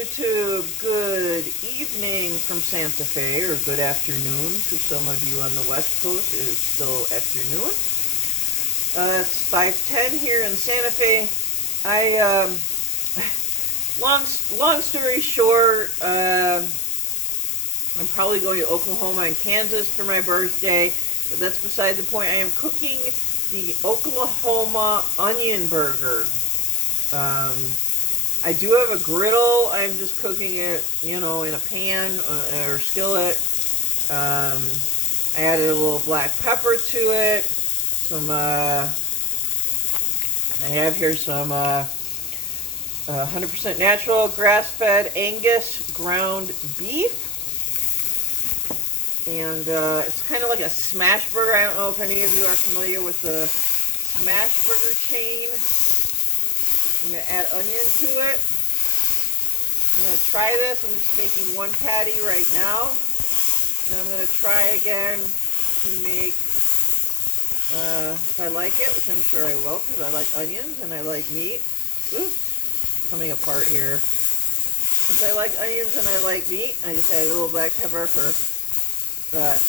YouTube. Good evening from Santa Fe, or good afternoon to some of you on the West Coast. It is still afternoon. It's 5:10 here in Santa Fe. Long story short, I'm probably going to Oklahoma and Kansas for my birthday, but that's beside the point. I am cooking the Oklahoma onion burger. I do have a griddle. I'm just cooking it, in a pan or skillet. I added a little black pepper to it. I have here some 100% natural grass-fed Angus ground beef. And it's kind of like a smash burger. I don't know if any of you are familiar with the smash burger chain. I'm going to add onion to it. I'm going to try this. I'm just making one patty right now. Then I'm going to try again to make, if I like it, which I'm sure I will, because I like onions and I like meat. Oops, coming apart here. Since I like onions and I like meat, I just add a little black pepper for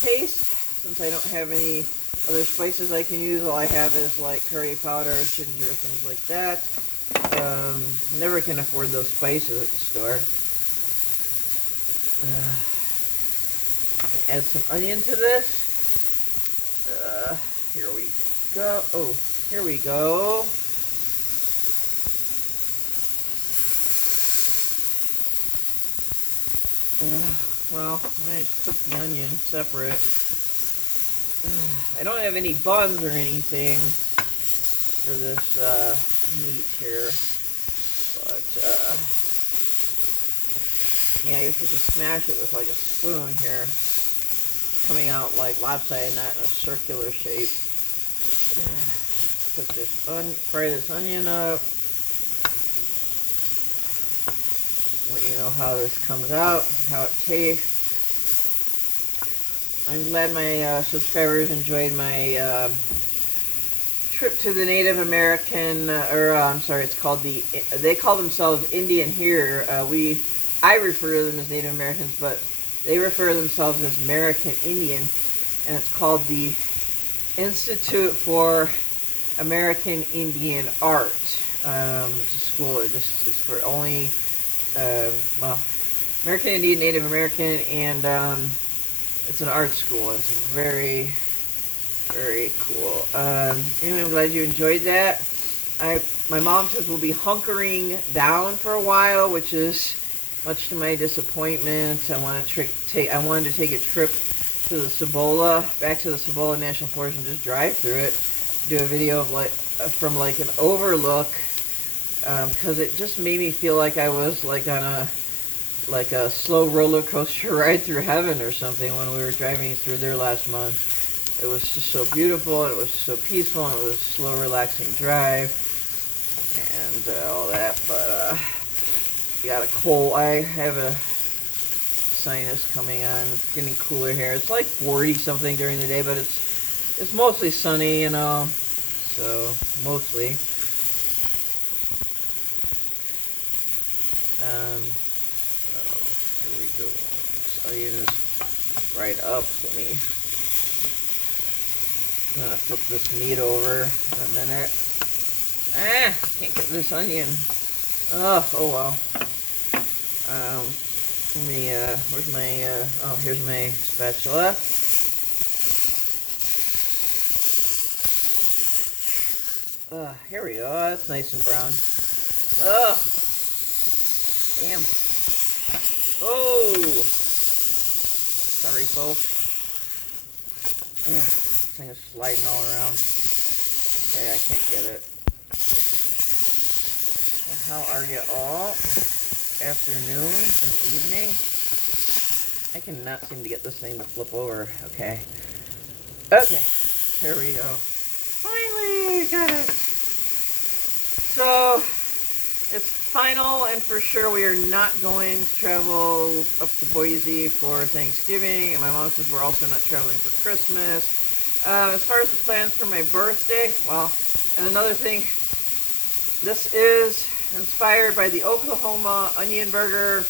taste. Since I don't have any other spices I can use, all I have is like curry powder, ginger, things like that. Never can afford those spices at the store. Add some onion to this. Here we go. Oh, here we go. Well, I just cook the onion separate. I don't have any buns or anything for this meat here, but yeah, you're supposed to smash it with like a spoon here, coming out like lopsided, not in a circular shape. Put this fry this onion up. Let you know how this comes out, how it tastes. I'm glad my subscribers enjoyed my trip to the Native American, it's called they call themselves Indian here. I refer to them as Native Americans, but they refer to themselves as American Indian, and it's called the Institute for American Indian Art. It's a school. It's for only, American Indian, Native American, and it's an art school. It's very, very cool. Anyway, I'm glad you enjoyed that. My mom says we'll be hunkering down for a while, which is much to my disappointment. I wanted to take a trip to the Cibola, back to the Cibola National Forest, and just drive through it. Do a video of from an overlook, because it just made me feel like I was like on a slow roller coaster ride through heaven or something when we were driving through there last month. It was just so beautiful, and it was just so peaceful, and it was a slow, relaxing drive, and all that, but got a cold. I have a sinus coming on. It's getting cooler here. It's like 40 something during the day, but it's mostly sunny, so mostly. So here we go. This onion is right up. I'm gonna flip this meat over in a minute. Can't get this onion. Oh well. Where's my, here's my spatula. Here we go. That's nice and brown. Damn. Oh! Sorry, folks. This thing is sliding all around. Okay, I can't get it. How are you all? Afternoon and evening. I cannot seem to get this thing to flip over. Okay. Here we go. Finally got it. So it's final, and for sure we are not going to travel up to Boise for Thanksgiving, and my mom says we're also not traveling for Christmas. As far as the plans for my birthday, well, and another thing, this is inspired by the Oklahoma onion burger.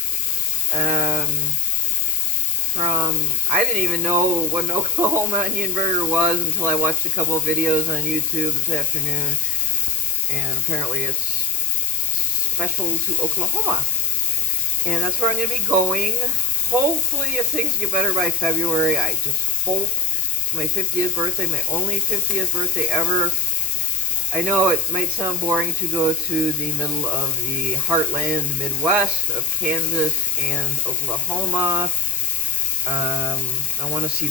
I didn't even know what an Oklahoma onion burger was until I watched a couple of videos on YouTube this afternoon. And apparently it's special to Oklahoma. And that's where I'm going to be going. Hopefully, if things get better by February, I just hope. It's my 50th birthday, my only 50th birthday ever. I know it might sound boring to go to the middle of the heartland Midwest of Kansas and Oklahoma. I want to see,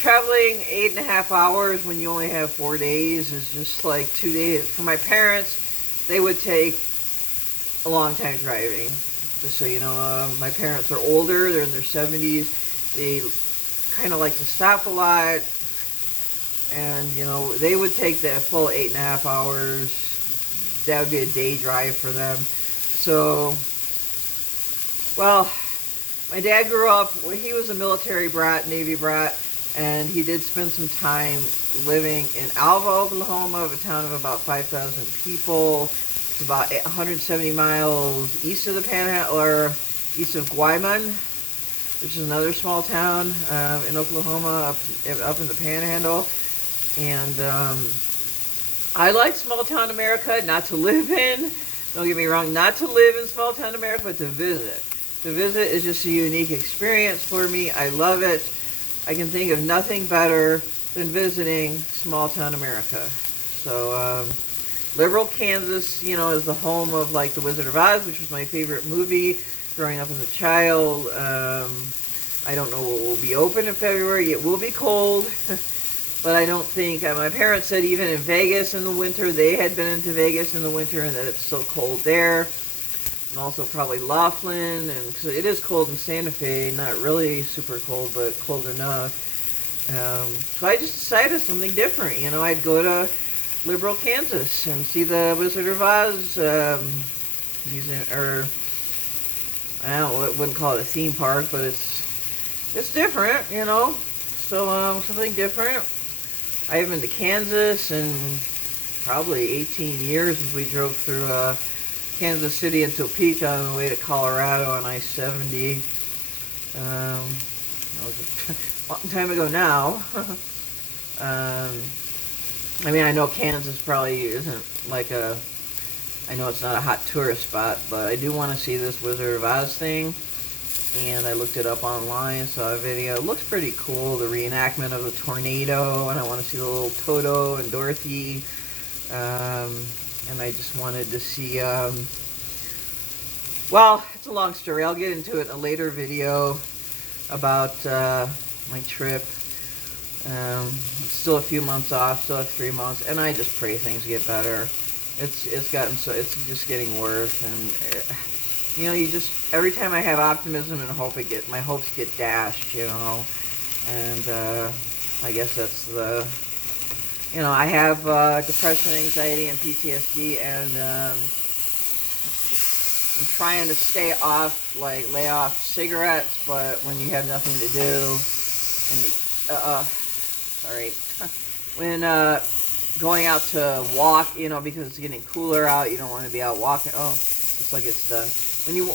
traveling 8.5 hours when you only have 4 days is just like 2 days. For my parents, they would take a long time driving. Just so you know, my parents are older, they're in their 70s. They kind of like to stop a lot. And, you know, they would take the full 8.5 hours. That would be a day drive for them. So, well, my dad grew up, he was a military brat, Navy brat, and he did spend some time living in Alva, Oklahoma, a town of about 5,000 people. It's about 170 miles east of the Panhandle, or east of Guayman, which is another small town in Oklahoma, up in the Panhandle. And I like small town America, not to live in. Don't get me wrong, not to live in small town America, but to visit. To visit is just a unique experience for me. I love it. I can think of nothing better than visiting small town America. So, Liberal, Kansas, you know, is the home of, like, The Wizard of Oz, which was my favorite movie growing up as a child. I don't know what will be open in February. It will be cold. But I don't think, my parents said even in Vegas in the winter, they had been into Vegas in the winter and that it's still cold there. And also probably Laughlin, and cause it is cold in Santa Fe, not really super cold, but cold enough. So I just decided something different. You know, I'd go to Liberal, Kansas and see the Wizard of Oz, I wouldn't call it a theme park, but it's different, you know. So, something different. I haven't been to Kansas in probably 18 years since we drove through Kansas City and Topeka on the way to Colorado on I-70. That was a long time ago now. I mean, I know Kansas probably isn't like I know it's not a hot tourist spot, but I do want to see this Wizard of Oz thing. And I looked it up online, saw a video. It looks pretty cool, the reenactment of the tornado, and I want to see the little Toto and Dorothy. And I just wanted to see, well, it's a long story. I'll get into it in a later video about my trip. It's still a few months off, still have 3 months, and I just pray things get better. It's just getting worse, and you know, every time I have optimism and hope, my hopes get dashed, you know, and I guess that's you know, I have depression, anxiety, and PTSD, and I'm trying to stay off, like, lay off cigarettes, but when you have nothing to do, and sorry, when going out to walk, you know, because it's getting cooler out, you don't want to be out walking. Oh, looks like it's done.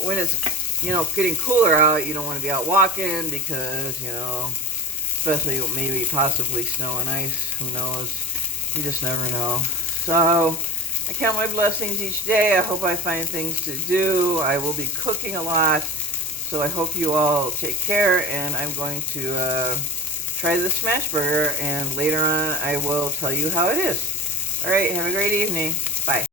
When it's, you know, getting cooler out, you don't want to be out walking because, you know, especially maybe possibly snow and ice, who knows, you just never know. So, I count my blessings each day. I hope I find things to do. I will be cooking a lot, so I hope you all take care, and I'm going to try the smash burger, and later on I will tell you how it is. Alright, have a great evening. Bye.